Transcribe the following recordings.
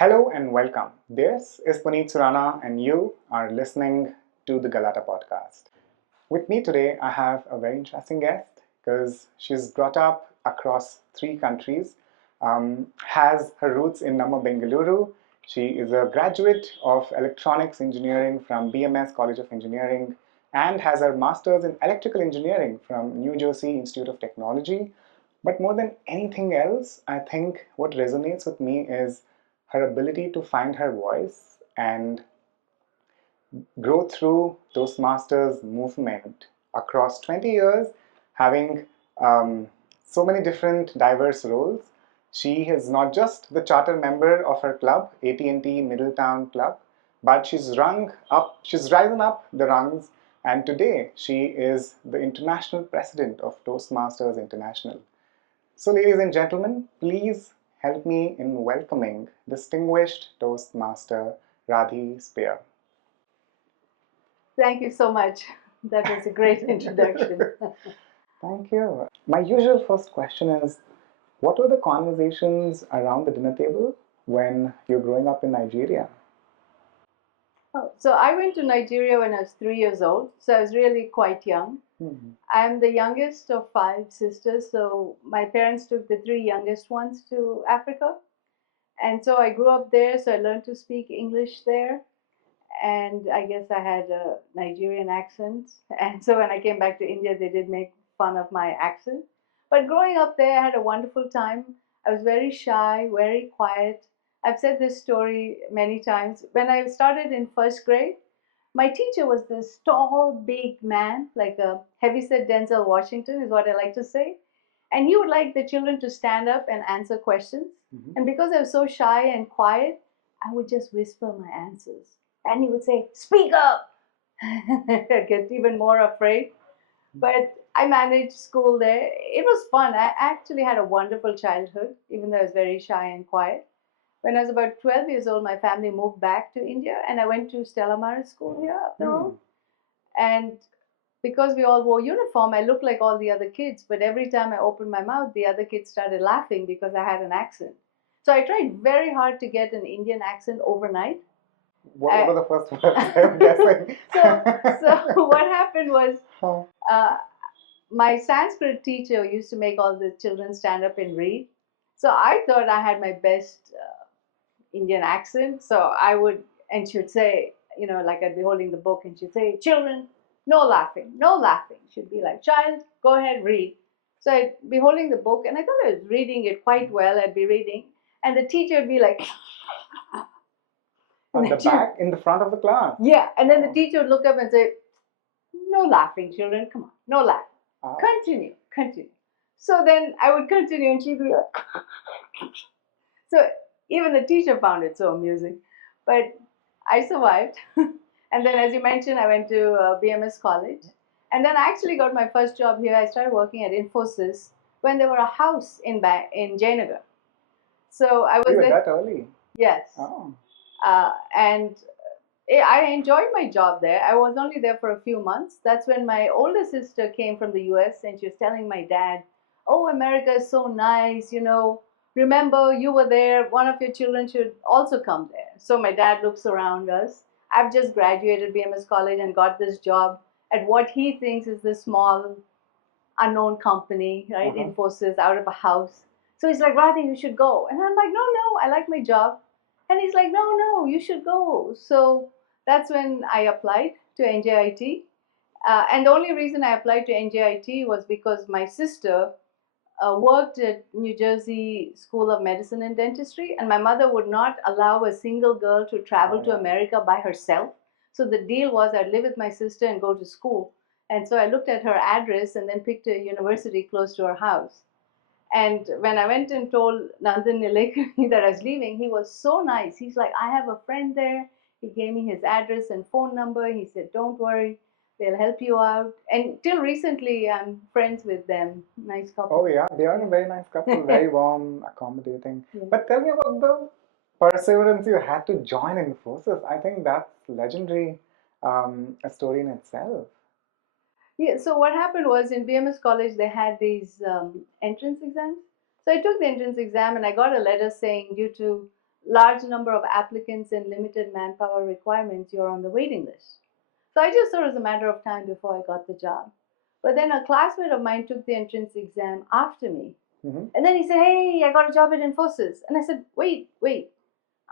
Hello and welcome. This is Puneeth Suraana, and you are listening to the Galata Podcast. With me today, I have a very interesting guest because she's brought up across three countries, has her roots in Namma Bengaluru. She is a graduate of electronics engineering from BMS College of Engineering and has her master's in electrical engineering from New Jersey Institute of Technology. But more than anything else, I think what resonates with me is her ability to find her voice and grow through Toastmasters movement across 20 years, having so many different diverse roles. She is not just the charter member of her club, AT&T Middletown Club, but she's risen up the rungs, and today she is the international president of Toastmasters International. So, ladies and gentlemen, please help me in welcoming distinguished Toastmaster Radhi Spear. Thank you so much. That was a great introduction. Thank you. My usual first question is, what were the conversations around the dinner table when you're growing up in Nigeria? So I went to Nigeria when I was 3 years old, so I was really quite young. Mm-hmm. I'm the youngest of five sisters, so my parents took the three youngest ones to Africa. And so I grew up there, so I learned to speak English there. And I guess I had a Nigerian accent. And so when I came back to India, they did make fun of my accent. But growing up there, I had a wonderful time. I was very shy, very quiet. I've said this story many times. When I started in first grade, my teacher was this tall, big man, like a heavyset Denzel Washington, is what I like to say. And he would like the children to stand up and answer questions. Mm-hmm. And because I was so shy and quiet, I would just whisper my answers. And he would say, "Speak up!" I'd get even more afraid. But I managed school there. It was fun. I actually had a wonderful childhood, even though I was very shy and quiet. When I was about 12 years old, my family moved back to India, and I went to Stella Maris School here up the road. And because we all wore uniform, I looked like all the other kids. But every time I opened my mouth, the other kids started laughing because I had an accent. So I tried very hard to get an Indian accent overnight. What were the first words I'm guessing? So what happened was my Sanskrit teacher used to make all the children stand up and read. So I thought I had my best Indian accent. So I would, and she would say, like I'd be holding the book and she'd say, "Children, no laughing, no laughing." She'd be like, "Child, go ahead, read." So I'd be holding the book and I thought I was reading it quite well. I'd be reading. And the teacher would be like, At the back, in the front of the class. Yeah, and then the teacher would look up and say, "No laughing, children, come on, no laughing. Continue, continue." So then I would continue and she'd be like, so even the teacher found it so amusing. But I survived. And then, as you mentioned, I went to BMS College. And then I actually got my first job here. I started working at Infosys when there were a house in Jayanagar. So I was You were there. that early? Yes. Oh. And I enjoyed my job there. I was only there for a few months. That's when my older sister came from the US and she was telling my dad, "Oh, America is so nice, remember you were there, one of your children should also come there." So my dad looks around us. I've just graduated BMS College and got this job at what he thinks is the small unknown company, right? Infosys, out of a house. So he's like, "Radhi, you should go." And I'm like, "No, I like my job." And he's like, "No, you should go." So that's when I applied to NJIT. And the only reason I applied to NJIT was because my sister worked at New Jersey School of Medicine and Dentistry, and my mother would not allow a single girl to travel to America by herself. So the deal was I'd live with my sister and go to school. And so I looked at her address and then picked a university close to her house. And when I went and told Nandan Nilekani that I was leaving, he was so nice. He's like, "I have a friend there." He gave me his address and phone number. He said, "Don't worry, they'll help you out." And till recently, I'm friends with them. Nice couple. Oh yeah, they are a very nice couple, very warm, accommodating. Yeah. But tell me about the perseverance you had to join Infosys. I think that's legendary, a story in itself. Yeah, so what happened was in BMS College, they had these entrance exams. So I took the entrance exam and I got a letter saying due to large number of applicants and limited manpower requirements, you're on the waiting list. So I just thought it was a matter of time before I got the job. But then a classmate of mine took the entrance exam after me. And then he said, hey, I got a job at Infosys. And I said, wait,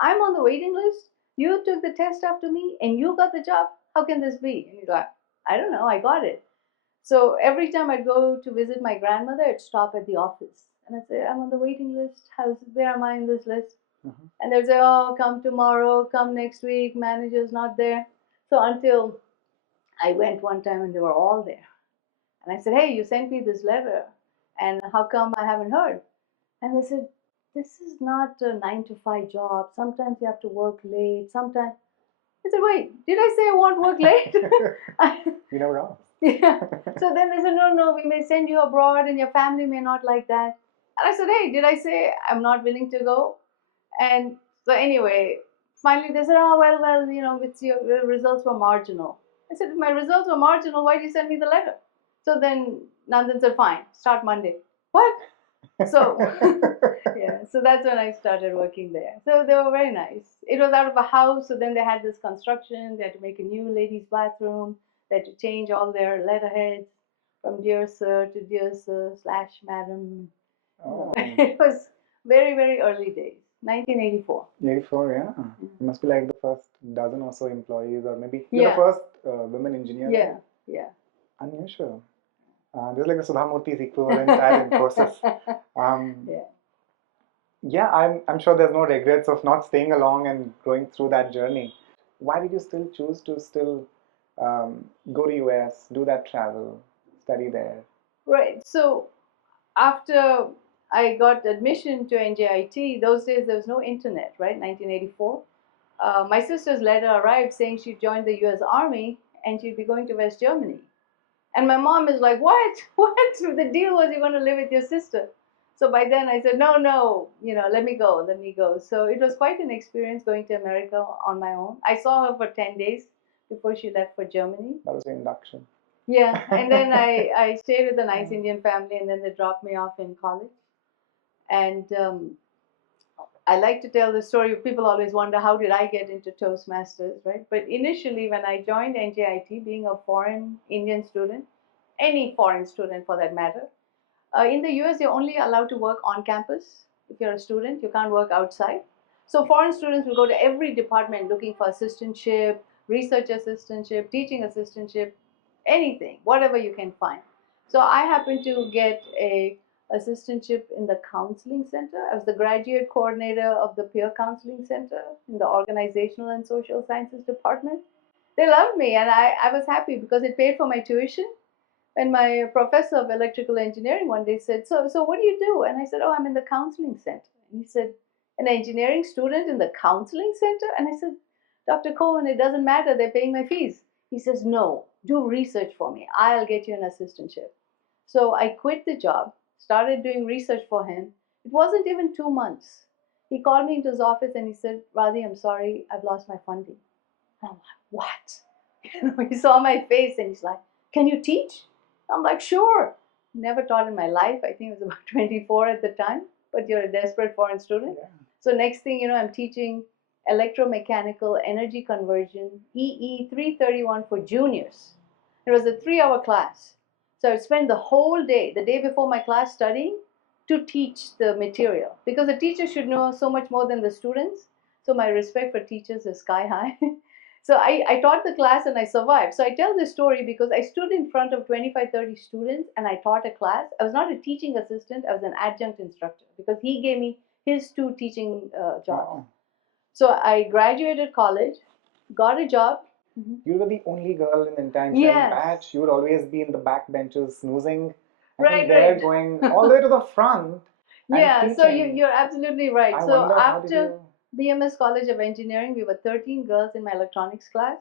I'm on the waiting list. You took the test after me and you got the job. How can this be? And he's like, I don't know, I got it. So every time I'd go to visit my grandmother, I'd stop at the office. And I'd say, I'm on the waiting list. Where am I in this list? And they'd say, oh, come tomorrow, come next week, manager's not there. So until I went one time and they were all there. And I said, hey, you sent me this letter. And how come I haven't heard? And they said, this is not a 9 to 5 job. Sometimes you have to work late. Sometimes. I said, wait, did I say I won't work late? You never know. Yeah. So then they said, no, we may send you abroad and your family may not like that. And I said, hey, did I say I'm not willing to go? And so anyway, finally they said, oh, well, it's your results were marginal. I said, if my results were marginal, why did you send me the letter? So then Nandan said, fine, start Monday. What? So, yeah, so that's when I started working there. So they were very nice. It was out of a house, so then they had this construction. They had to make a new ladies' bathroom. They had to change all their letterheads from Dear Sir to Dear Sir / Madam. Oh. It was very, very early days, 1984. 84, yeah. It must be like the first dozen or so employees, or maybe you're Yeah. the first women engineer. Yeah. Unusual. This is like the Sudhamurti's equivalent at Infosys. Yeah, I'm sure there's no regrets of not staying along and going through that journey. Why did you still choose to go to US, do that travel, study there? Right. So after I got admission to NJIT, those days there was no internet, right? 1984. My sister's letter arrived saying she joined the US Army and she'd be going to West Germany. And my mom is like, what? The deal was you're going to live with your sister. So by then I said, no, let me go. So it was quite an experience going to America on my own. I saw her for 10 days before she left for Germany. That was your induction. Yeah, and then I stayed with a nice Indian family, and then they dropped me off in college. And I like to tell the story. People always wonder, how did I get into Toastmasters, right? But initially, when I joined NJIT, being a foreign Indian student, any foreign student for that matter, in the US, you're only allowed to work on campus. If you're a student, you can't work outside. So foreign students will go to every department looking for assistantship, research assistantship, teaching assistantship, anything, whatever you can find. So I happened to get a assistantship in the counseling center. I was the graduate coordinator of the peer counseling center in the organizational and social sciences department. They loved me, and I was happy because it paid for my tuition. And my professor of electrical engineering one day said, so what do you do? And I said, oh, I'm in the counseling center. And he said, an engineering student in the counseling center? And I said, Dr. Cohen, it doesn't matter. They're paying my fees. He says, no, do research for me. I'll get you an assistantship. So I quit the job, started doing research for him. It wasn't even 2 months. He called me into his office and he said, Radhi, I'm sorry, I've lost my funding. And I'm like, what? He saw my face and he's like, can you teach? I'm like, sure. Never taught in my life. I think it was about 24 at the time, but you're a desperate foreign student. Yeah. So next thing you know, I'm teaching electromechanical energy conversion, EE 331 for juniors. It was a 3-hour class. So I would spend the whole day, the day before my class, studying to teach the material, because the teacher should know so much more than the students. So my respect for teachers is sky high. So I taught the class and I survived. So I tell this story because I stood in front of 25, 30 students and I taught a class. I was not a teaching assistant, I was an adjunct instructor because he gave me his 2 teaching jobs. Oh. So I graduated college, got a job. You were the only girl in the entire engineering batch. You would always be in the back benches snoozing. And they're going all the way to the front. Yeah, teaching. So you're absolutely right. I So wonder, after BMS College of Engineering, we were 13 girls in my electronics class.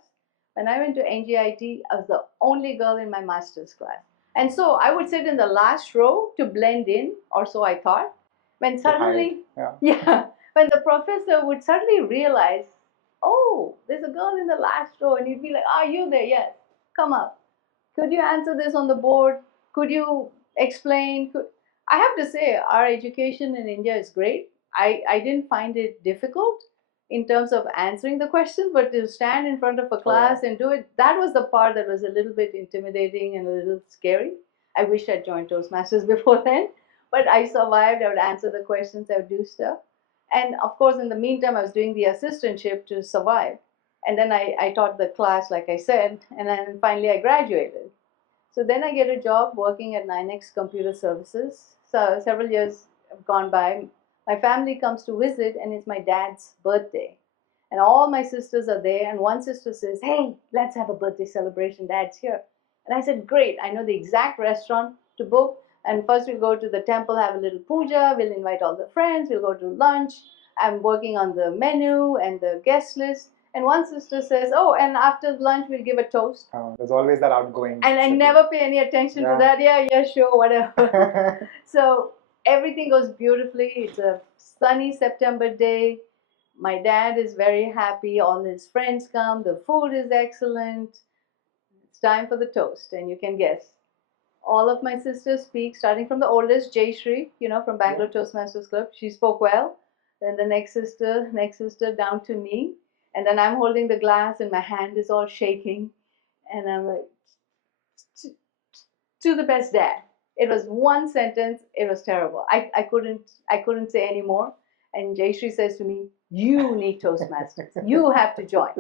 When I went to NJIT, I was the only girl in my master's class. And so I would sit in the last row to blend in, or so I thought. When suddenly, when the professor would suddenly realize, oh, there's a girl in the last row, and he'd be like, are you there? Yes, come up. Could you answer this on the board? Could you explain? I have to say, our education in India is great. I didn't find it difficult in terms of answering the questions, but to stand in front of a class and do it, that was the part that was a little bit intimidating and a little scary. I wish I'd joined Toastmasters before then, but I survived. I would answer the questions, I would do stuff. And of course, in the meantime, I was doing the assistantship to survive. And then I taught the class, like I said, and then finally I graduated. So then I get a job working at 9X Computer Services. So several years have gone by. My family comes to visit, and it's my dad's birthday. And all my sisters are there. And one sister says, "Hey, let's have a birthday celebration. Dad's here." And I said, "Great. I know the exact restaurant to book. And first we'll go to the temple, have a little puja. We'll invite all the friends. We'll go to lunch. I'm working on the menu and the guest list." And one sister says, "Oh, and after lunch, we'll give a toast." There's always that outgoing. And I never pay any attention to that. Yeah, sure, whatever. So everything goes beautifully. It's a sunny September day. My dad is very happy. All his friends come. The food is excellent. It's time for the toast. And you can guess. All of my sisters speak, starting from the oldest, Jayashree, from Bangalore Toastmasters Club. She spoke well. Then the next sister, down to me. And then I'm holding the glass and my hand is all shaking. And I'm like, "To the best, Dad." It was one sentence. It was terrible. I couldn't say any more. And Jayashree says to me, "You need Toastmasters. You have to join."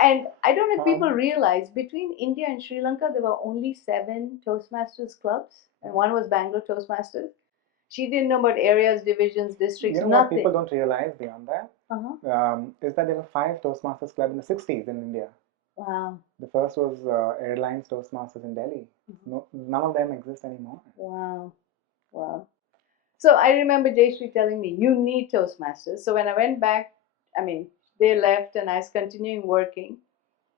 And I don't know if people realize, between India and Sri Lanka, there were only 7 Toastmasters clubs, and one was Bangalore Toastmasters. She didn't know about areas, divisions, districts, You know nothing. what people don't realize beyond that? Is that there were 5 Toastmasters clubs in the 60s in India. Wow. The first was Airlines Toastmasters in Delhi. No, none of them exist anymore. Wow. So I remember Jayashree telling me, "You need Toastmasters." So when I went back, they left and I was continuing working.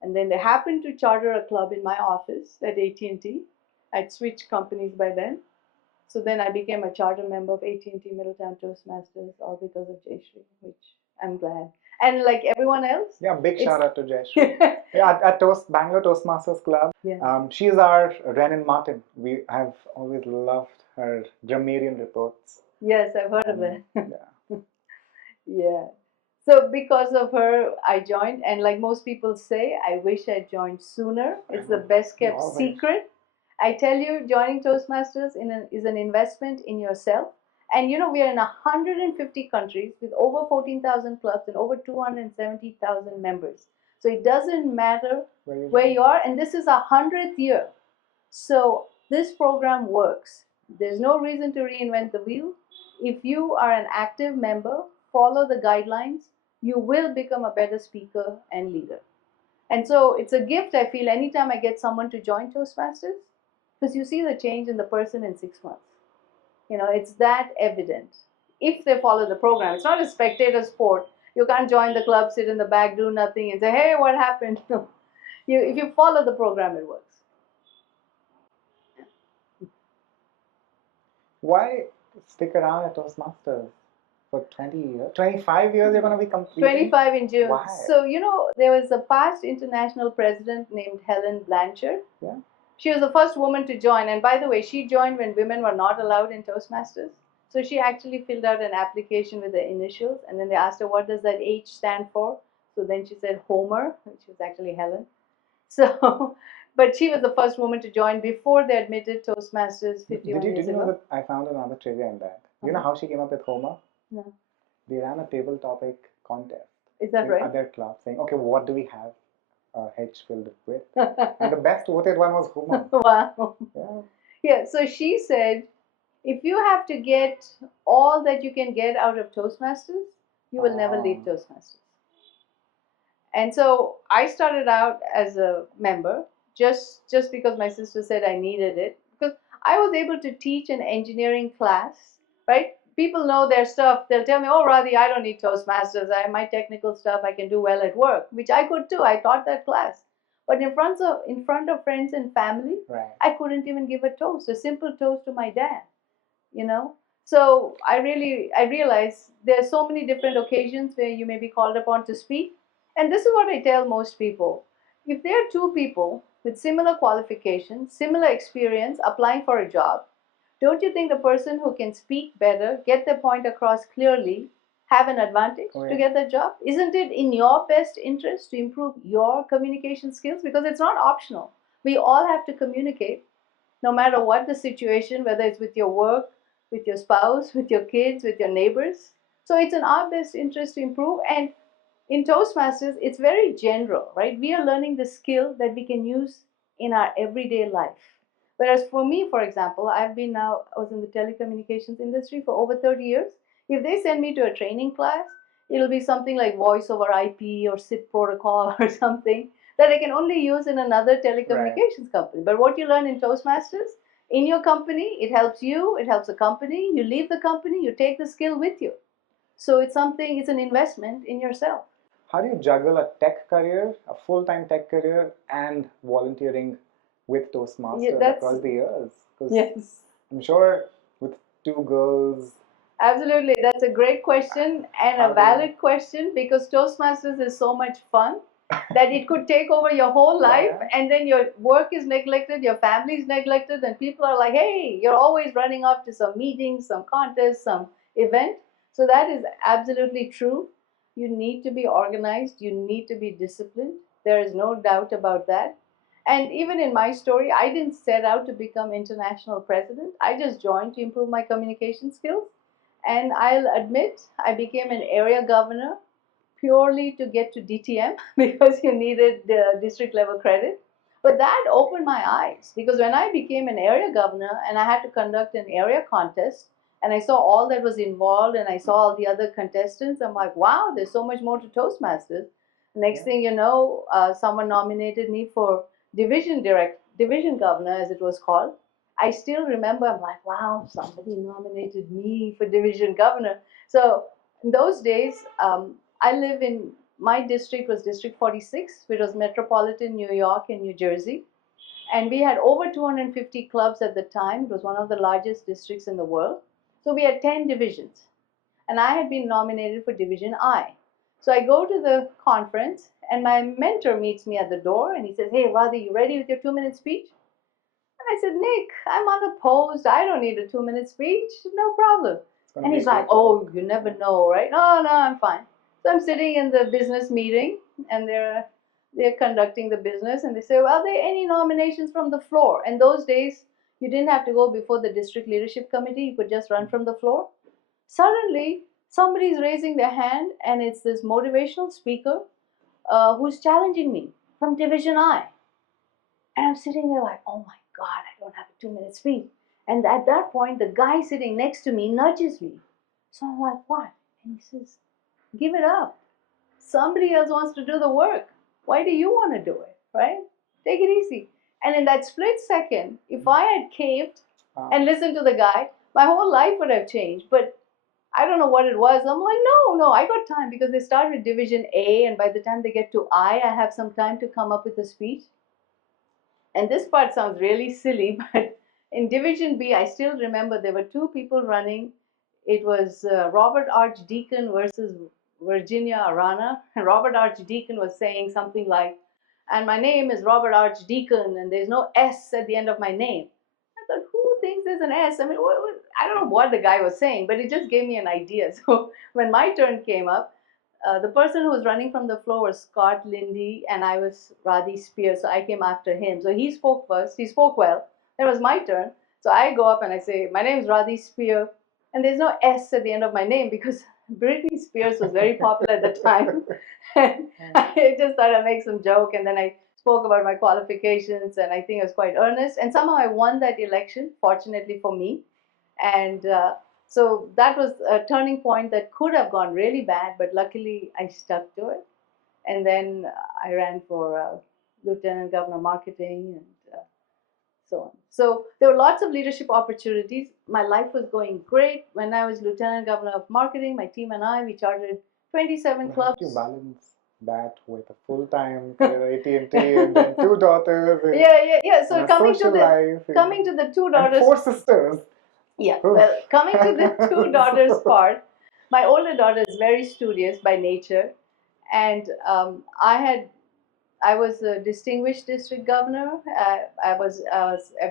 And then they happened to charter a club in my office at AT&T. I'd switched companies by then. So then I became a charter member of AT&T Middletown Toastmasters, all because of Jayashree, which I'm glad. And like everyone else. Yeah, big shout out to Jayashree. At Bangalore Toastmasters Club. Yeah. She's our Renan Martin. We have always loved her grammarian reports. Yes, I've heard of that. Yeah. Yeah. So because of her, I joined. And like most people say, I wish I joined sooner. It's the best kept secret. I tell you, joining Toastmasters is an investment in yourself. And we are in 150 countries with over 14,000 clubs and over 270,000 members. So it doesn't matter where you are. And this is our 100th year. So this program works. There's no reason to reinvent the wheel. If you are an active member, follow the guidelines, you will become a better speaker and leader. And so it's a gift, I feel, anytime I get someone to join Toastmasters, because you see the change in the person in 6 months. It's that evident. If they follow the program, it's not a spectator sport. You can't join the club, sit in the back, do nothing, and say, "Hey, what happened?" No. If you follow the program, it works. Why stick around at Toastmasters for 20 years? 25 years you're going to be completing? 25 in June. Why? So, there was a past international president named Helen Blanchard. Yeah. She was the first woman to join. And by the way, she joined when women were not allowed in Toastmasters. So she actually filled out an application with the initials. And then they asked her, "What does that H stand for?" So then she said Homer, which was actually Helen. So, but she was the first woman to join before they admitted Toastmasters 51 years ago. Did you know that I found another trivia in that? You know how she came up with Homer? No. They ran a table topic contest. Is that right? At their club, saying, "Okay, what do we have H filled with?" And the best voted one was Homer. Wow. Yeah. So she said, if you have to get all that you can get out of Toastmasters, you will never leave Toastmasters. And so I started out as a member just because my sister said I needed it, because I was able to teach an engineering class, right? People know their stuff. They'll tell me, "Oh, Radhi, I don't need Toastmasters. My technical stuff I can do well at work," which I could too. I taught that class. But in front of friends and family, right, I couldn't even give a toast, a simple toast to my dad, So I realized there are so many different occasions where you may be called upon to speak. And this is what I tell most people. If there are 2 people with similar qualifications, similar experience applying for a job, don't you think the person who can speak better, get their point across clearly, have an advantage Oh, to yeah. get that job? Isn't it in your best interest to improve your communication skills? Because it's not optional. We all have to communicate, no matter what the situation, whether it's with your work, with your spouse, with your kids, with your neighbors. So it's in our best interest to improve. And in Toastmasters, it's very general, right? We are learning the skill that we can use in our everyday life. Whereas for me, for example, I was in the telecommunications industry for over 30 years. If they send me to a training class, it'll be something like voice over IP or SIP protocol or something that I can only use in another telecommunications company. But what you learn in Toastmasters, in your company, it helps you, it helps the company. You leave the company, you take the skill with you. So it's an investment in yourself. How do you juggle a tech career, a full-time tech career, and volunteering with Toastmasters across the years? Because Yes. I'm sure with two girls. Absolutely. That's a great question and a valid question, because Toastmasters is so much fun that it could take over your whole life, and then your work is neglected, your family is neglected, and people are like, hey, you're always running off to some meeting, some contest, some event. So that is absolutely true. You need to be organized, you need to be disciplined. There is no doubt about that. And even in my story, I didn't set out to become international president. I just joined to improve my communication skills. And I'll admit, I became an area governor purely to get to DTM because you needed district level credit. But that opened my eyes, because when I became an area governor and I had to conduct an area contest, and I saw all that was involved and I saw all the other contestants, I'm like, wow, there's so much more to Toastmasters. Next thing you know, someone nominated me for division governor, as it was called. I still remember, I'm like, wow, somebody nominated me for division governor. So in those days, I live in, my district was District 46, which was metropolitan New York and New Jersey. And we had over 250 clubs at the time. It was one of the largest districts in the world. So we had 10 divisions. And I had been nominated for Division I. So I go to the conference, and my mentor meets me at the door, and he says, hey, Radhi, you ready with your 2-minute speech? And I said, Nick, I'm unopposed. I don't need a 2-minute speech. No problem. And he's like, oh, you never know, right? No, I'm fine. So I'm sitting in the business meeting, and they're conducting the business, and they say, well, are there any nominations from the floor? And those days, you didn't have to go before the district leadership committee. You could just run from the floor. Suddenly, somebody's raising their hand, and it's this motivational speaker who's challenging me from Division I. And I'm sitting there like, oh my God, I don't have a 2-minute speech. And at that point, the guy sitting next to me nudges me. So I'm like, what? And he says, give it up. Somebody else wants to do the work. Why do you want to do it, right? Take it easy. And in that split second, if I had caved and listened to the guy, my whole life would have changed. But I don't know what it was. I'm like, no, I got time, because they start with Division A, and by the time they get to I have some time to come up with a speech. And this part sounds really silly, but in Division B, I still remember there were two people running. It was Robert Archdeacon versus Virginia Arana. And Robert Archdeacon was saying something like, and my name is Robert Archdeacon, and there's no S at the end of my name. I thought, who thinks there's an S? I mean, I don't know what the guy was saying, but it just gave me an idea. So when my turn came up, the person who was running from the floor was Scott Lindy, and I was Radhi Spear, so I came after him. So he spoke first. He spoke well. Then it was my turn. So I go up and I say, my name is Radhi Spear, and there's no S at the end of my name, because Britney Spears was very popular at the time. And I just thought I'd make some joke, and then I spoke about my qualifications, and I think I was quite earnest. And somehow I won that election, fortunately for me. And so that was a turning point that could have gone really bad, but luckily I stuck to it. And then I ran for Lieutenant Governor Marketing, and so on. So there were lots of leadership opportunities. My life was going great. When I was Lieutenant Governor of Marketing, my team and I, we chartered 27 clubs. How do you balance that with a full-time career at AT&T and then two daughters? Yeah. So coming to the two daughters. And 4 sisters. Yeah, well, coming to the two daughters part, my older daughter is very studious by nature, and I was a distinguished district governor. I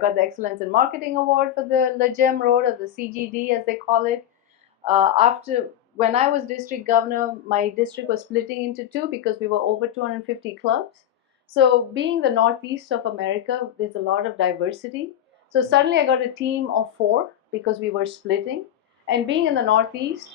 got the Excellence in Marketing Award for the La Gem Road, or the CGD as they call it. After when I was district governor, my district was splitting into two because we were over 250 clubs. So, being the northeast of America, there's a lot of diversity. So, suddenly I got a team of four because we were splitting. And being in the northeast,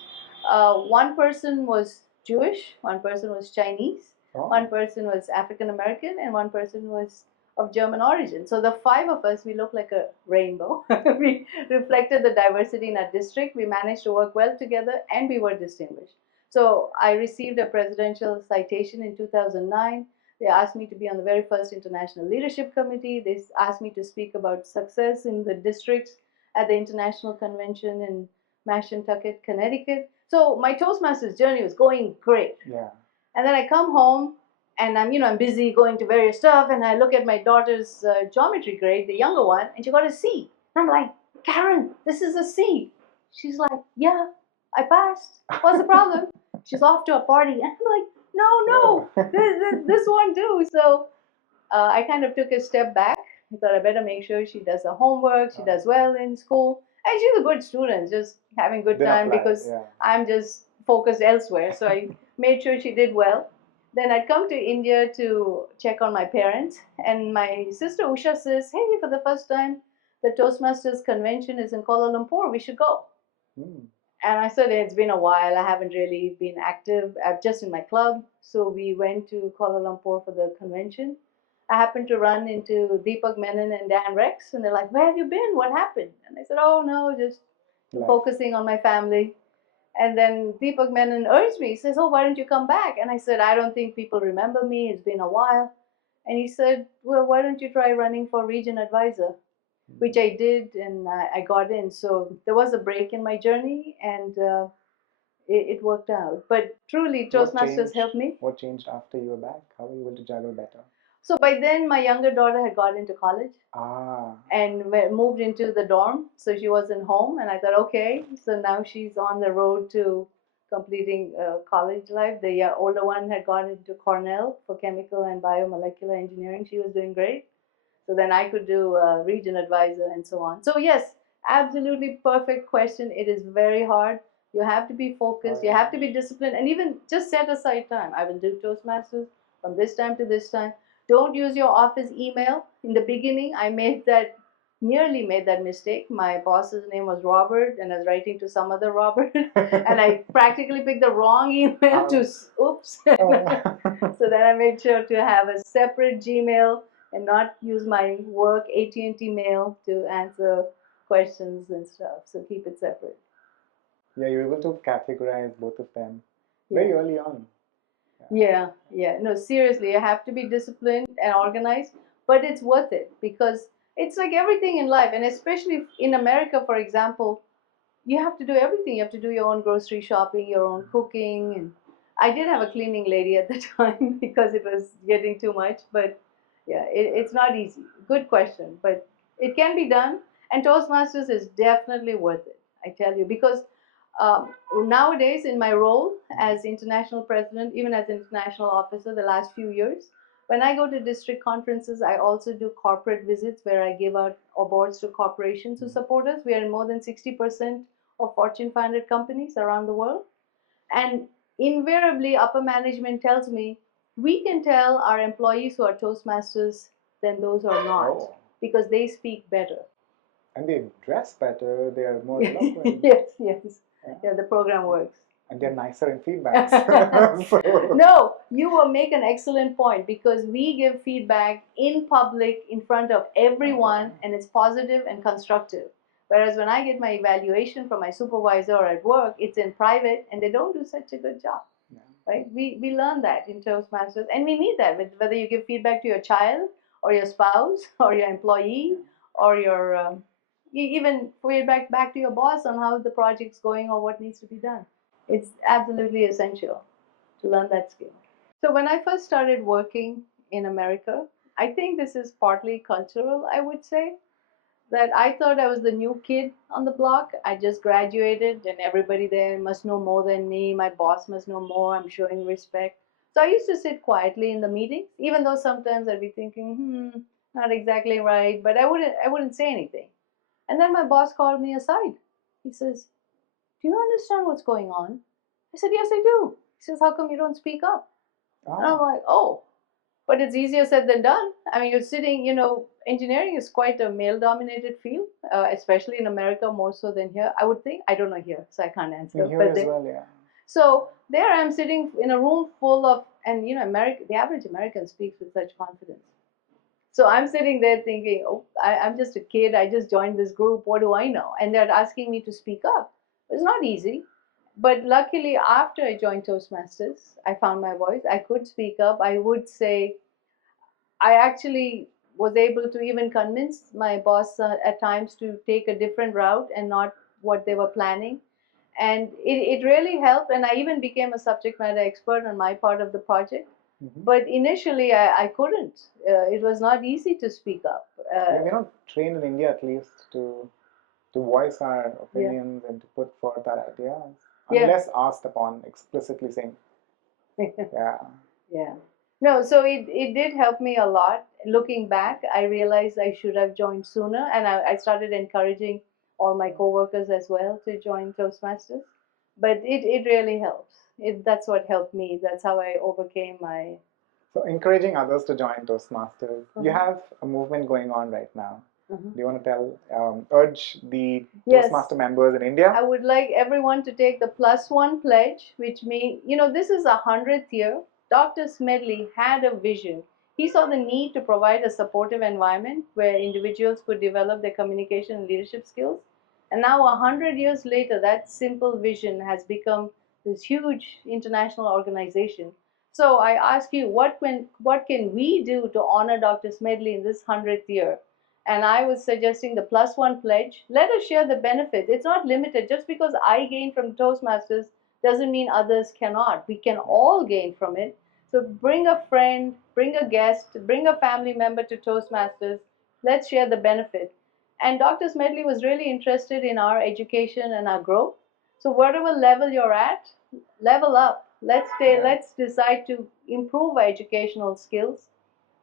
one person was Jewish, one person was Chinese, one person was African American, and one person was of German origin. So the five of us, we looked like a rainbow. We reflected the diversity in our district. We managed to work well together, and we were distinguished. So I received a presidential citation in 2009. They asked me to be on the very first International Leadership Committee. They asked me to speak about success in the districts at the International Convention in Mashantucket, Connecticut. So my Toastmasters journey was going great. Yeah. And then I come home and I'm busy going to various stuff, and I look at my daughter's geometry grade, the younger one, and she got a C. And I'm like, Karen, this is a C. She's like, yeah, I passed. What's the problem? She's off to a party. And I'm like, no, this one too. So I kind of took a step back. I thought I better make sure she does her homework, she does well in school. And she's a good student, just having a good time because I'm just focused elsewhere. So I made sure she did well. Then I'd come to India to check on my parents. And my sister Usha says, hey, for the first time, the Toastmasters convention is in Kuala Lumpur. We should go. And I said, it's been a while. I haven't really been active, just in my club. So we went to Kuala Lumpur for the convention. I happened to run into Deepak Menon and Dan Rex, and they're like, where have you been? What happened? And I said, oh, no, just focusing on my family. And then Deepak Menon urged me. He says, oh, why don't you come back? And I said, I don't think people remember me. It's been a while. And he said, well, why don't you try running for region advisor? Which I did, and I got in. So there was a break in my journey, and it worked out. But truly, Toastmasters helped me. What changed after you were back? How were you able to juggle better? So by then, my younger daughter had got into college and moved into the dorm. So she wasn't home, and I thought, okay, so now she's on the road to completing college life. The older one had gone into Cornell for chemical and biomolecular engineering. She was doing great. So then I could do region advisor and so on. So yes, absolutely perfect question. It is very hard. You have to be focused. You have to be disciplined, and even just set aside time. I will do Toastmasters from this time to this time. Don't use your office email. In the beginning, I nearly made that mistake. My boss's name was Robert, and I was writing to some other Robert, and I practically picked the wrong email to, oops. So then I made sure to have a separate Gmail and not use my work AT&T mail to answer questions and stuff. So keep it separate. Yeah, you're able to categorize both of them very early on. Yeah. No, seriously, you have to be disciplined and organized, but it's worth it because it's like everything in life, and especially in America, for example, you have to do everything. You have to do your own grocery shopping, your own cooking, and I did have a cleaning lady at the time because it was getting too much, but yeah, it's not easy. Good question, but it can be done, and Toastmasters is definitely worth it, I tell you, because nowadays in my role as international president, even as international officer the last few years, when I go to district conferences, I also do corporate visits where I give out awards to corporations who support us. We are in more than 60% of Fortune 500 companies around the world. And invariably, upper management tells me we can tell our employees who are Toastmasters than those who are not because they speak better. And they dress better, they are more eloquent. Yes. Yeah, the program works. And they're nicer in feedback. No, you will make an excellent point because we give feedback in public in front of everyone, and it's positive and constructive. Whereas when I get my evaluation from my supervisor or at work, it's in private and they don't do such a good job. Right? We learn that in Toastmasters, and we need that. Whether you give feedback to your child or your spouse or your employee or your even feedback back to your boss on how the project's going or what needs to be done. It's absolutely essential to learn that skill. So when I first started working in America, I think this is partly cultural, I would say, that I thought I was the new kid on the block. I just graduated and everybody there must know more than me. My boss must know more. I'm showing respect. So I used to sit quietly in the meetings, even though sometimes I'd be thinking, not exactly right, but I wouldn't say anything. And then my boss called me aside. He says, do you understand what's going on? I said, yes, I do. He says, how come you don't speak up? And I'm Oh, like, oh, but it's easier said than done. I mean, you're sitting, engineering is quite a male dominated field, especially in America more so than here. I would think. I don't know here, so I can't answer. here But as well, yeah. so there I'm sitting in a room full of, and America, the average American speaks with such confidence. So I'm sitting there thinking, oh, I'm just a kid. I just joined this group. What do I know? And they're asking me to speak up. It's not easy. But luckily, after I joined Toastmasters, I found my voice. I could speak up. I would say, I actually was able to even convince my boss at times to take a different route and not what they were planning. And it really helped. And I even became a subject matter expert on my part of the project. But initially, I couldn't. It was not easy to speak up. Yeah, we're not trained in India at least to voice our Yeah. opinions and to put forth our ideas, Yeah. unless asked upon explicitly saying, yeah. Yeah. No, so it did help me a lot. Looking back, I realized I should have joined sooner, and I started encouraging all my coworkers as well to join Toastmasters. But it really helps. That's what helped me. That's how I overcame my. So encouraging others to join Toastmasters. You have a movement going on right now. Mhm. Do you want to urge the Yes. Toastmaster members in India? I would like everyone to take the +1 pledge, which means, this is 100th year. Dr. Smedley had a vision. He saw the need to provide a supportive environment where individuals could develop their communication and leadership skills. And now, 100 years later, that simple vision has become this huge international organization. So I ask you, what can we do to honor Dr. Smedley in this 100th year? And I was suggesting the +1 pledge. Let us share the benefits. It's not limited. Just because I gain from Toastmasters doesn't mean others cannot. We can all gain from it. So bring a friend, bring a guest, bring a family member to Toastmasters. Let's share the benefit. And Dr. Smedley was really interested in our education and our growth. So whatever level you're at, level up. Let's decide to improve our educational skills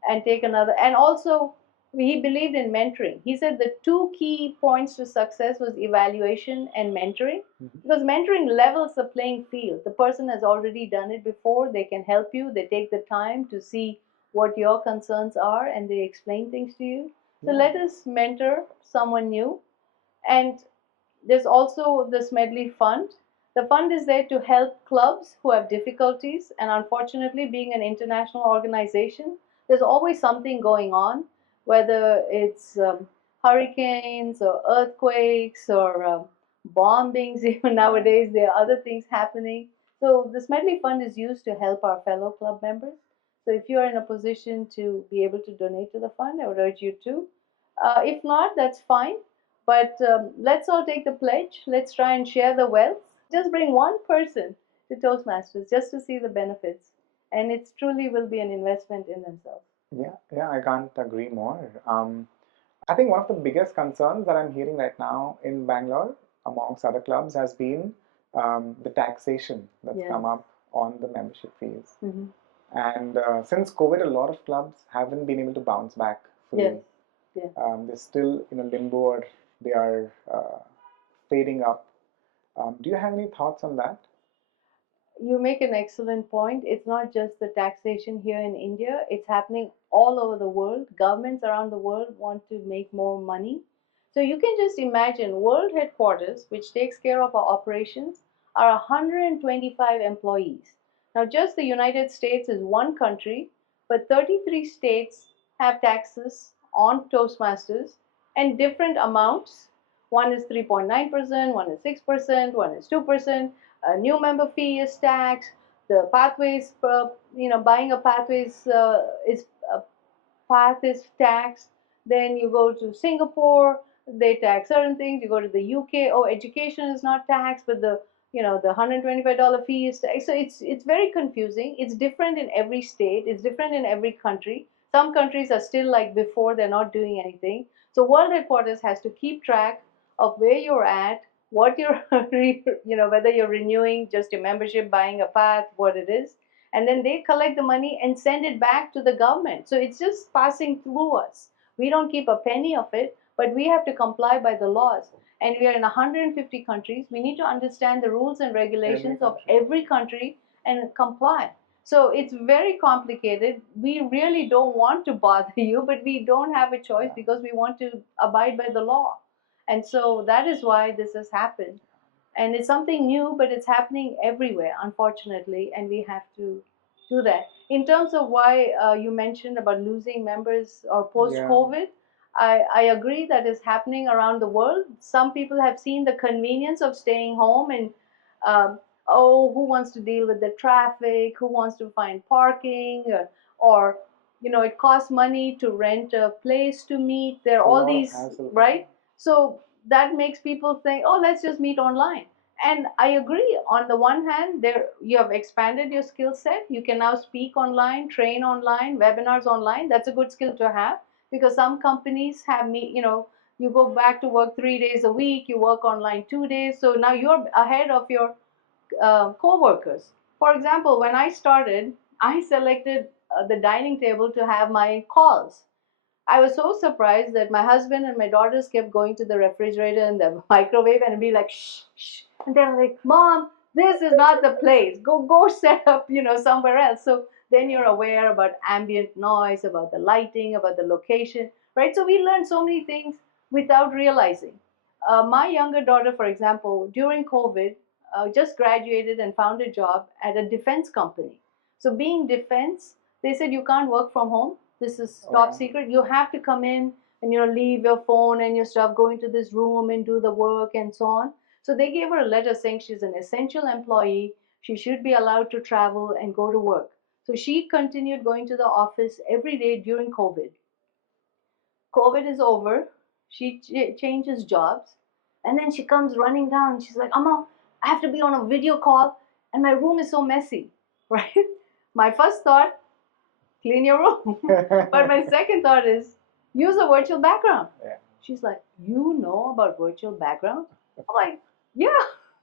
and take another. And also, he believed in mentoring. He said the two key points to success was evaluation and mentoring, because mentoring levels the playing field. The person has already done it before. They can help you. They take the time to see what your concerns are and they explain things to you. So let us mentor someone new. And there's also the Smedley Fund. The fund is there to help clubs who have difficulties, and unfortunately, being an international organization, there's always something going on, whether it's hurricanes or earthquakes or bombings. Even nowadays, there are other things happening. So the Smedley Fund is used to help our fellow club members. So if you are in a position to be able to donate to the fund, I would urge you to. If not, that's fine. But let's all take the pledge. Let's try and share the wealth. Just bring one person to Toastmasters just to see the benefits. And it truly will be an investment in themselves. Yeah, I can't agree more. I think one of the biggest concerns that I'm hearing right now in Bangalore, amongst other clubs, has been the taxation that's come up on the membership fees. And since COVID, a lot of clubs haven't been able to bounce back fully. They're still in a limbo, or they are fading up. Do you have any thoughts on that? You make an excellent point. It's not just the taxation here in India, it's happening all over the world. Governments around the world want to make more money. So you can just imagine world headquarters, which takes care of our operations, are 125 employees. Now, just the United States is one country, but 33 states have taxes on Toastmasters and different amounts. One is 3.9%, one is 6%, one is 2%. A new member fee is taxed. The pathways, buying a pathways is path is taxed. Then you go to Singapore, they tax certain things. You go to the UK, oh, education is not taxed, but the $125 fee is taxed. So it's very confusing. It's different in every state. It's different in every country. Some countries are still like before; they're not doing anything. So World Headquarters has to keep track of where you're at, what you're, whether you're renewing just your membership, buying a path, what it is, and then they collect the money and send it back to the government. So it's just passing through us. We don't keep a penny of it, but we have to comply by the laws. And we are in 150 countries. We need to understand the rules and regulations of every country and comply. So it's very complicated. We really don't want to bother you, but we don't have a choice because we want to abide by the law. And so that is why this has happened. And it's something new, but it's happening everywhere, unfortunately, and we have to do that. In terms of why you mentioned about losing members or post-COVID, I agree that is happening around the world. Some people have seen the convenience of staying home and oh, who wants to deal with the traffic? Who wants to find parking? Or it costs money to rent a place to meet. There are all these, right? So that makes people think, oh, let's just meet online. And I agree. On the one hand, there you have expanded your skill set. You can now speak online, train online, webinars online. That's a good skill to have because some companies have you go back to work 3 days a week, you work online 2 days. So now you're ahead of your co-workers. For example, when I started, I selected the dining table to have my calls. I was so surprised that my husband and my daughters kept going to the refrigerator and the microwave and be like, shh, shh. And they're like, Mom, this is not the place. Go set up, somewhere else. So then you're aware about ambient noise, about the lighting, about the location, right? So we learned so many things without realizing. My younger daughter, for example, during COVID, just graduated and found a job at a defense company. So being defense, they said you can't work from home. This is top secret. You have to come in and leave your phone and your stuff, go into this room and do the work and so on. So they gave her a letter saying she's an essential employee. She should be allowed to travel and go to work. So she continued going to the office every day during COVID. COVID is over. She changes jobs. And then she comes running down. She's like, Amma, I have to be on a video call and my room is so messy, right? My first thought, clean your room. But my second thought is, use a virtual background. Yeah. She's like, you know about virtual backgrounds? I'm like, yeah,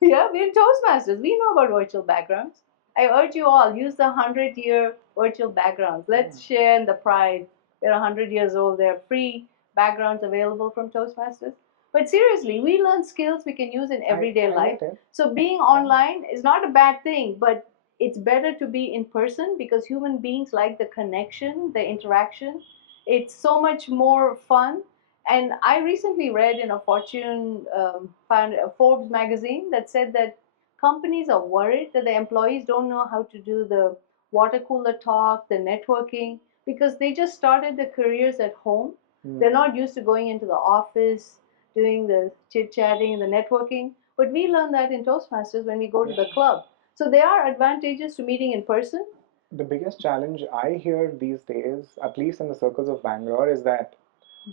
we're in Toastmasters. We know about virtual backgrounds. I urge you all, use the 100-year virtual backgrounds. Let's share in the pride. We're 100 years old. There are free backgrounds available from Toastmasters. But seriously, we learn skills we can use in everyday life. So being online is not a bad thing, but it's better to be in person because human beings like the connection, the interaction. It's so much more fun. And I recently read in a Forbes magazine that said that companies are worried that the employees don't know how to do the water cooler talk, the networking, because they just started their careers at home. They're not used to going into the office, doing the chit-chatting and the networking. But we learn that in Toastmasters when we go to the club. So there are advantages to meeting in person. The biggest challenge I hear these days, at least in the circles of Bangalore, is that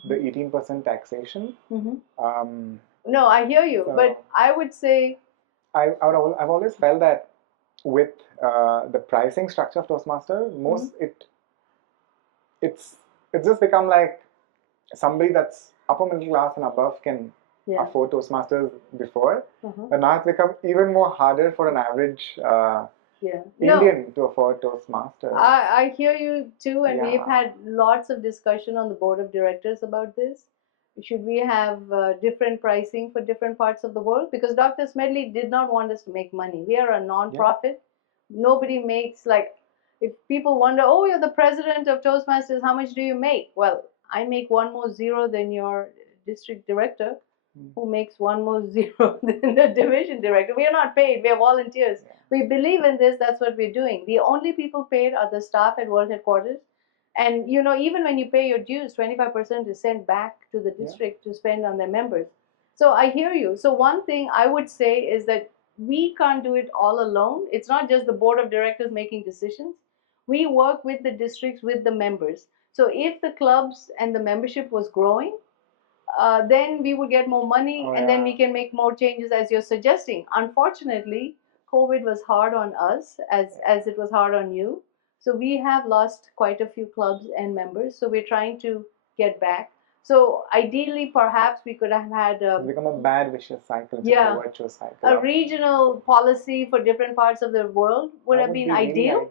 the 18% taxation. No, I hear you, but I would say I've always felt that with the pricing structure of Toastmaster, it's just become like somebody that's upper middle class and above can afford Toastmasters before, but now it's become even more harder for an average Indian to afford Toastmasters. I hear you too, and we've had lots of discussion on the board of directors about this. Should we have different pricing for different parts of the world? Because Dr. Smedley did not want us to make money. We are a non-profit. Nobody makes, like, if people wonder, oh, you're the president of Toastmasters, how much do you make? Well, I make one more zero than your district director, who makes one more zero than the division director. We are not paid. We are volunteers. We believe in this. That's what we're doing. The only people paid are the staff at World Headquarters. And, even when you pay your dues, 25% is sent back to the district to spend on their members. So I hear you. So one thing I would say is that we can't do it all alone. It's not just the board of directors making decisions. We work with the districts, with the members. So if the clubs and the membership was growing, then we would get more money and then we can make more changes as you're suggesting. Unfortunately, COVID was hard on us as it was hard on you. So we have lost quite a few clubs and members. So we're trying to get back. So ideally, perhaps we could have had it's become a bad vicious cycle. It's a virtuous cycle. A regional policy for different parts of the world would have been ideal.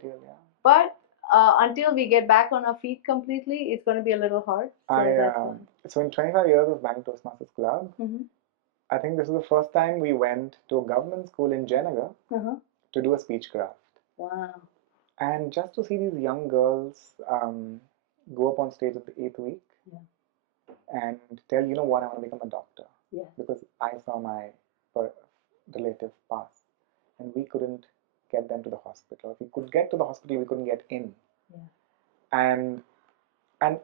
But until we get back on our feet completely, it's going to be a little hard. So that's one. So in 25 years of Bank Toastmasters Club, Mm-hmm. I think this is the first time we went to a government school in Janagar Uh-huh. to do a speech craft. Wow. And just to see these young girls go up on stage at the 8th week and tell, you know what, I want to become a doctor. Yeah. Because I saw my relative pass. And we couldn't get them to the hospital. If we could get to the hospital, we couldn't get in. Yeah. And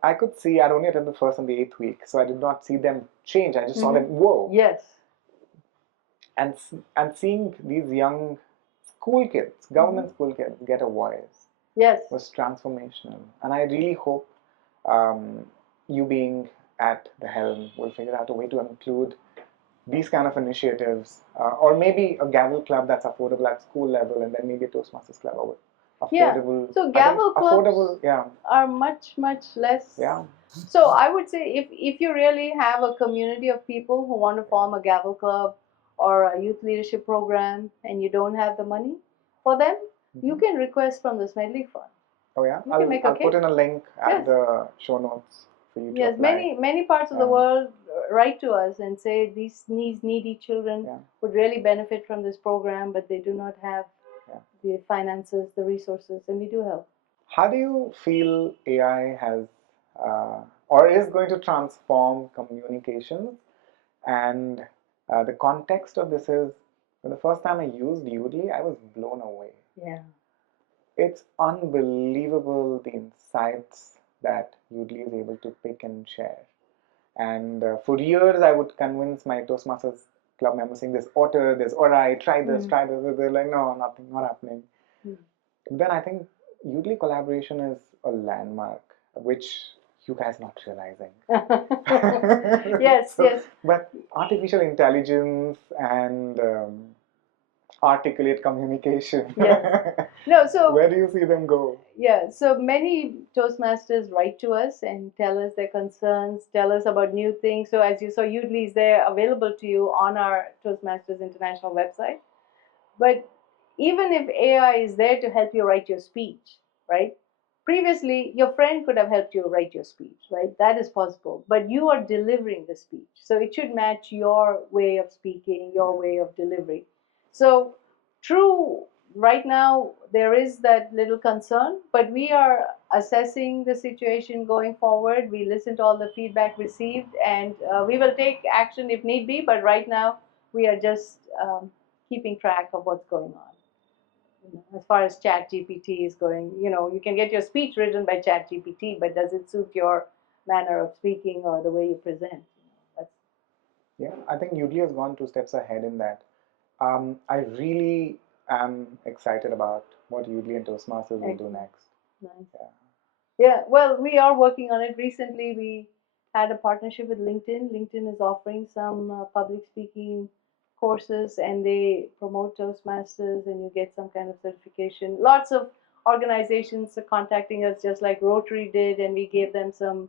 I could see, I'd only attended the 1st and the 8th week, so I did not see them change. I just saw them, whoa. Yes. And seeing these young school kids, government school kids, get a voice was transformational. And I really hope you being at the helm will figure out a way to include these kind of initiatives, or maybe a gavel club that's affordable at school level, and then maybe a Toastmasters club or affordable. So gavel clubs are much less. Yeah. So I would say if you really have a community of people who want to form a gavel club or a youth leadership program and you don't have the money for them, you can request from the Smedley Fund. Oh yeah, I'll put in a link at the show notes for you to apply. Many parts of the world write to us and say these needy children would really benefit from this program, but they do not have the finances, the resources, and we do help. How do you feel AI has or is going to transform communications? And the context of this is, the first time I used Udly, I was blown away. Yeah. It's unbelievable the insights that Udly is able to pick and share. And for years, I would convince my Toastmasters Club members saying, there's otter, there's alright, try this. They're like, no, nothing, not happening. Then I think Udly collaboration is a landmark, which you guys are not realizing. Yes. But artificial intelligence and articulate communication. No, so where do you see them go? Yeah, so many Toastmasters write to us and tell us their concerns, tell us about new things. So as you saw, Udly is there available to you on our Toastmasters International website. But even if AI is there to help you write your speech, right? Previously, your friend could have helped you write your speech, right? That is possible. But you are delivering the speech. So it should match your way of speaking, your way of delivery. So true, right now, there is that little concern, but we are assessing the situation going forward. We listen to all the feedback received, and we will take action if need be. But right now, we are just keeping track of what's going on. As far as ChatGPT is going, you can get your speech written by ChatGPT, but does it suit your manner of speaking or the way you present? I think Udly has gone 2 steps ahead in that. I really am excited about what Udly and Toastmasters will do next. Nice. Yeah, well, we are working on it. Recently, we had a partnership with LinkedIn. LinkedIn is offering some public speaking courses, and they promote Toastmasters, and you get some kind of certification. Lots of organizations are contacting us, just like Rotary did, and we gave them some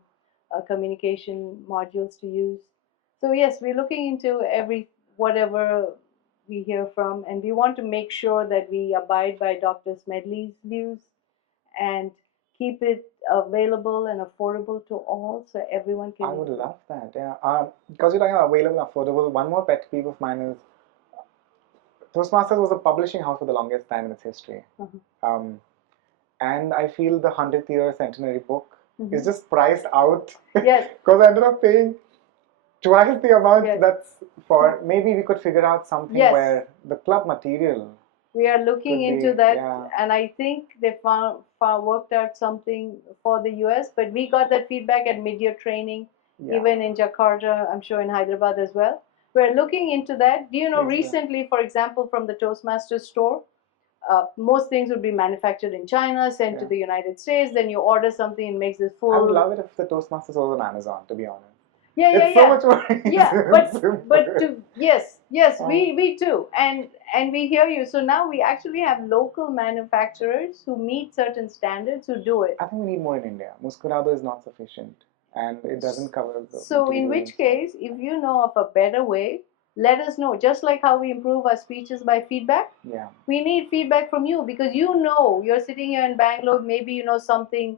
communication modules to use. So yes, we're looking into whatever we hear from, and we want to make sure that we abide by Dr. Smedley's views and keep it available and affordable to all, so everyone can. I would love that. Yeah. Because you're talking about available and affordable, one more pet peeve of mine is Toastmasters was a publishing house for the longest time in its history. And I feel the 100th year centenary book is just priced out. Yes. Because I ended up paying twice the amount that's for. Maybe we could figure out something where the club material. We are looking into that, and I think they worked out something for the US, but we got that feedback at mid-year training, even in Jakarta, I'm sure in Hyderabad as well. We're looking into that. Do you know, recently, for example, from the Toastmasters store, most things would be manufactured in China, sent to the United States, then you order something and makes this full. I would love it if the Toastmasters was on Amazon, to be honest. It's so much more yes, we too, and we hear you. So now we actually have local manufacturers who meet certain standards who do it. I think we need more in India. Muskurado is not sufficient, and it doesn't cover the. So in which case, if you know of a better way let us know. Just like how we improve our speeches by feedback, Yeah. we need feedback from you, because you're sitting here in Bangalore, maybe you know something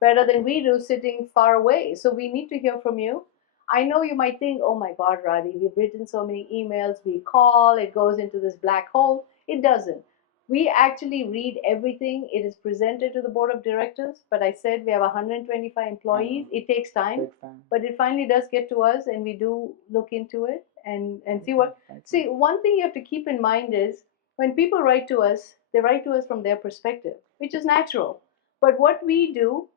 better than we do sitting far away. So we need to hear from you. I know you might think, oh my God, Radhi, we've written so many emails, we call, it goes into this black hole. It doesn't. We actually read everything. It is presented to the board of directors, but I said we have 125 employees. It takes time, but it finally does get to us, and we do look into it and see what. See, one thing you have to keep in mind is when people write to us, they write to us from their perspective, which is natural. But what we do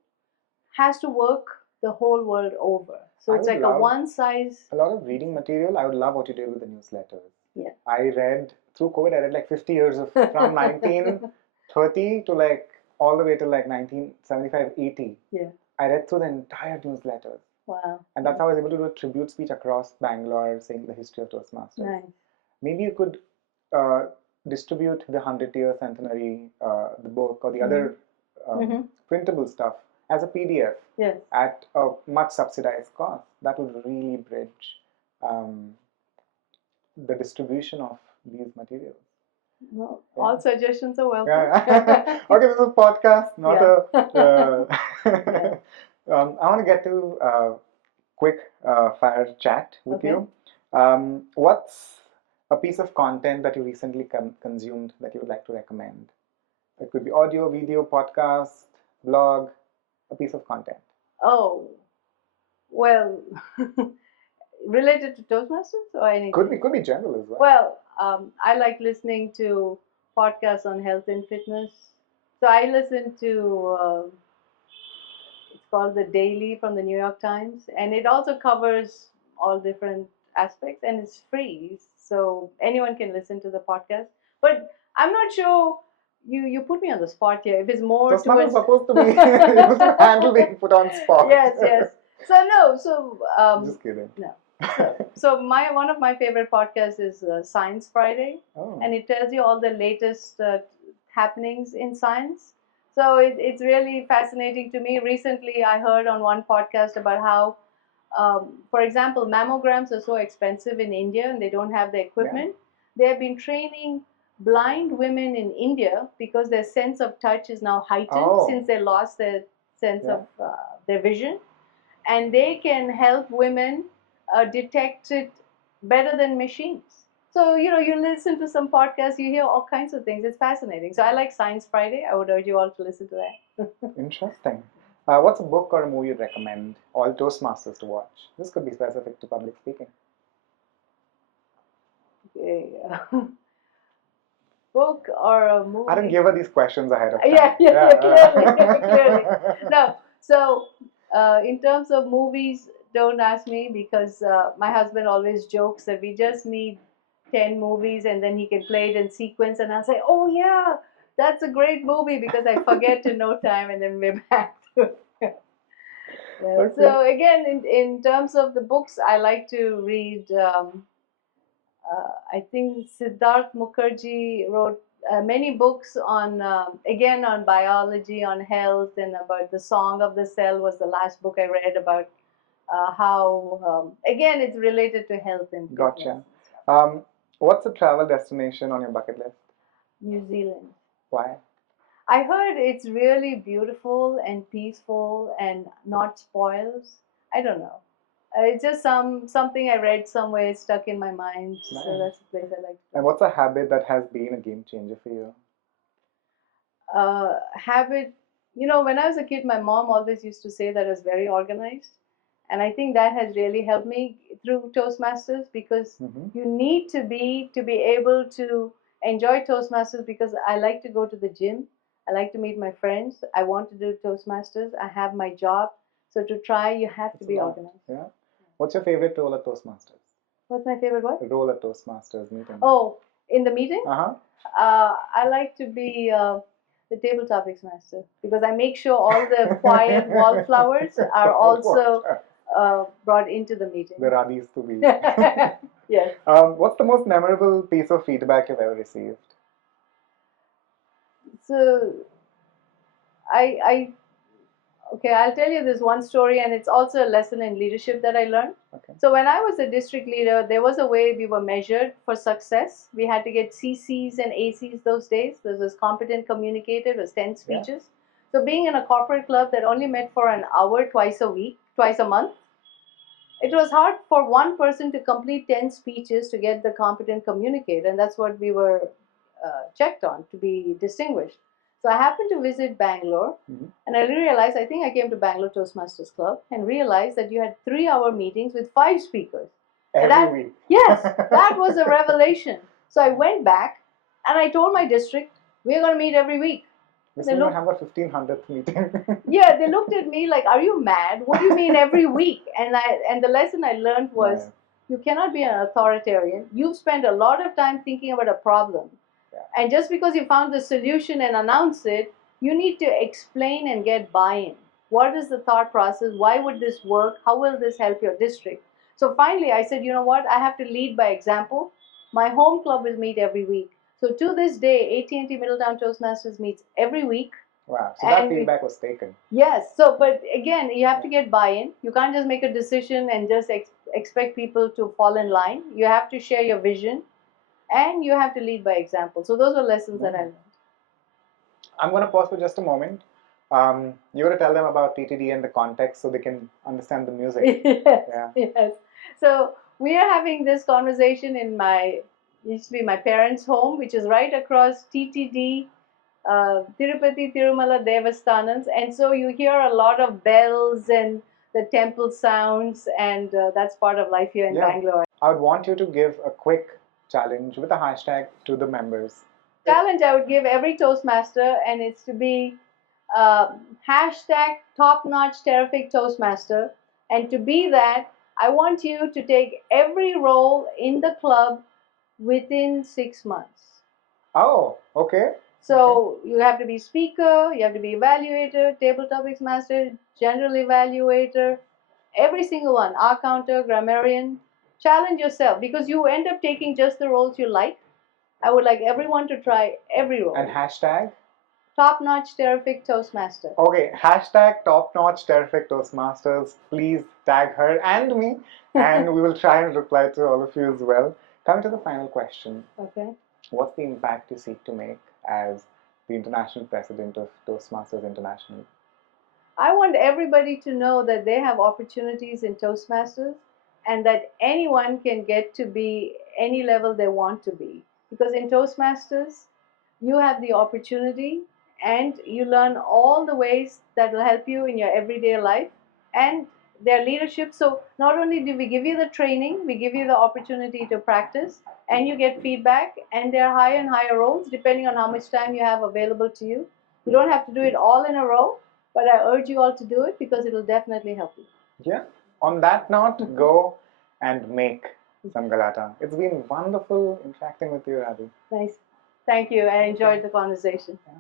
has to work the whole world over. So it's like a one size. A lot of reading material. I would love what you did with the newsletters. Yeah. I read through COVID. I read like 50 years of from 1930 to like all the way to like 1975, 80. Yeah. I read through the entire newsletters. Wow. And that's how I was able to do a tribute speech across Bangalore, saying the history of Toastmasters. Nice. Maybe you could distribute the 100-year centenary, the book, or the other printable stuff as a PDF at a much subsidized cost. That would really bridge the distribution of these materials. Well, all suggestions are welcome. Yeah. Okay, this is a podcast, not a. I want to get to a quick fire chat with you. What's a piece of content that you recently consumed that you would like to recommend? It could be audio, video, podcast, blog, a piece of content. Oh, well, related to Toastmasters or anything? Could be general as well. Well, I like listening to podcasts on health and fitness. So I listen to, it's called The Daily from the New York Times, and it also covers all different aspects, and it's free. So anyone can listen to the podcast. But I'm not sure. You put me on the spot here. If it's more Toastmasters is supposed to be supposed to handle being put on spot. Yes. So no. So just kidding. No. So one of my favorite podcasts is Science Friday, and it tells you all the latest happenings in science. So it's really fascinating to me. Recently, I heard on one podcast about how, for example, mammograms are so expensive in India, and they don't have the equipment. They have been training blind women in India because their sense of touch is now heightened since they lost their sense of their vision, and they can help women detect it better than machines. So, you listen to some podcasts, you hear all kinds of things. It's fascinating. So I like Science Friday. I would urge you all to listen to that. Interesting. What's a book or a movie you'd recommend all Toastmasters to watch? This could be specific to public speaking. Okay. Book or a movie? I didn't give her these questions ahead of time. Clearly. No. So, in terms of movies, don't ask me, because my husband always jokes that we just need 10 movies and then he can play it in sequence, and I'll say, oh yeah, that's a great movie, because I forget in no time and then we're back. So again, in terms of the books, I like to read, I think Siddharth Mukherjee wrote many books on, again, on biology, on health, and about the Song of the Cell was the last book I read about how, again, it's related to health and fitness. Gotcha. What's a travel destination on your bucket list? New Zealand. Why? I heard it's really beautiful and peaceful and not spoiled. I don't know. It's just something I read somewhere, stuck in my mind. Nice. So that's the place I like to go. And what's a habit that has been a game changer for you? Habit, when I was a kid, my mom always used to say that I was very organized. And I think that has really helped me through Toastmasters, because you need to be able to enjoy Toastmasters, because I like to go to the gym. I like to meet my friends. I want to do Toastmasters. I have my job. So to try, you have to be organized. Yeah. What's your favorite role at Toastmasters? What's my favorite what? Role at Toastmasters meeting. Oh, in the meeting? I like to be the table topics master, because I make sure all the quiet wallflowers are also brought into the meeting. The Radhis to be. Yes. What's the most memorable piece of feedback you've ever received? So, Okay, I'll tell you this one story, and it's also a lesson in leadership that I learned. Okay. So when I was a district leader, there was a way we were measured for success. We had to get CCs and ACs those days. This was competent communicator, it was 10 speeches. So being in a corporate club that only met for an hour twice a week, twice a month, it was hard for one person to complete 10 speeches to get the competent communicator, and that's what we were checked on to be distinguished. So I happened to visit Bangalore, and I realized, I think I came to Bangalore Toastmasters Club and realized that you had 3-hour meetings with 5 speakers. Every week. Yes, that was a revelation. So I went back and I told my district, we're going to meet every week. This is going to have a 1500th meeting. Yeah, they looked at me like, are you mad? What do you mean every week? And the lesson I learned was, you cannot be an authoritarian. You've spent a lot of time thinking about a problem. And just because you found the solution and announced it, you need to explain and get buy-in. What is the thought process? Why would this work? How will this help your district? So finally, I said, you know what? I have to lead by example. My home club will meet every week. So to this day, AT&T Middletown Toastmasters meets every week. Wow. So that feedback was taken. Yes. So, but again, you have to get buy-in. You can't just make a decision and just expect people to fall in line. You have to share your vision. And you have to lead by example. So those were lessons that I learned. I'm going to pause for just a moment. You're going to tell them about TTD and the context so they can understand the music. Yes. So we are having this conversation in used to be my parents' home, which is right across TTD, Tirupati, Tirumala, Devasthanams. And so you hear a lot of bells and the temple sounds, and that's part of life here in Bangalore. I would want you to give a quick challenge with a hashtag to the members. Challenge I would give every Toastmaster, and it's to be hashtag top-notch terrific Toastmaster. And to be that, I want you to take every role in the club within 6 months. Oh, okay. So you have to be speaker, you have to be evaluator, table topics master, general evaluator, every single one, R counter, grammarian. Challenge yourself, because you end up taking just the roles you like. I would like everyone to try every role. And hashtag? Top-notch terrific Toastmaster. Okay, hashtag top-notch terrific Toastmasters. Please tag her and me, and we will try and reply to all of you as well. Coming to the final question. Okay. What's the impact you seek to make as the international president of Toastmasters International? I want everybody to know that they have opportunities in Toastmasters and that anyone can get to be any level they want to be. Because in Toastmasters, you have the opportunity and you learn all the ways that will help you in your everyday life and their leadership. So not only do we give you the training, we give you the opportunity to practice and you get feedback, and there are higher and higher roles depending on how much time you have available to you. You don't have to do it all in a row, but I urge you all to do it because it will definitely help you. Yeah. On that note, go and make some Galata. It's been wonderful interacting with you, Radhi. Nice. Thank you. I enjoyed the conversation. Yeah.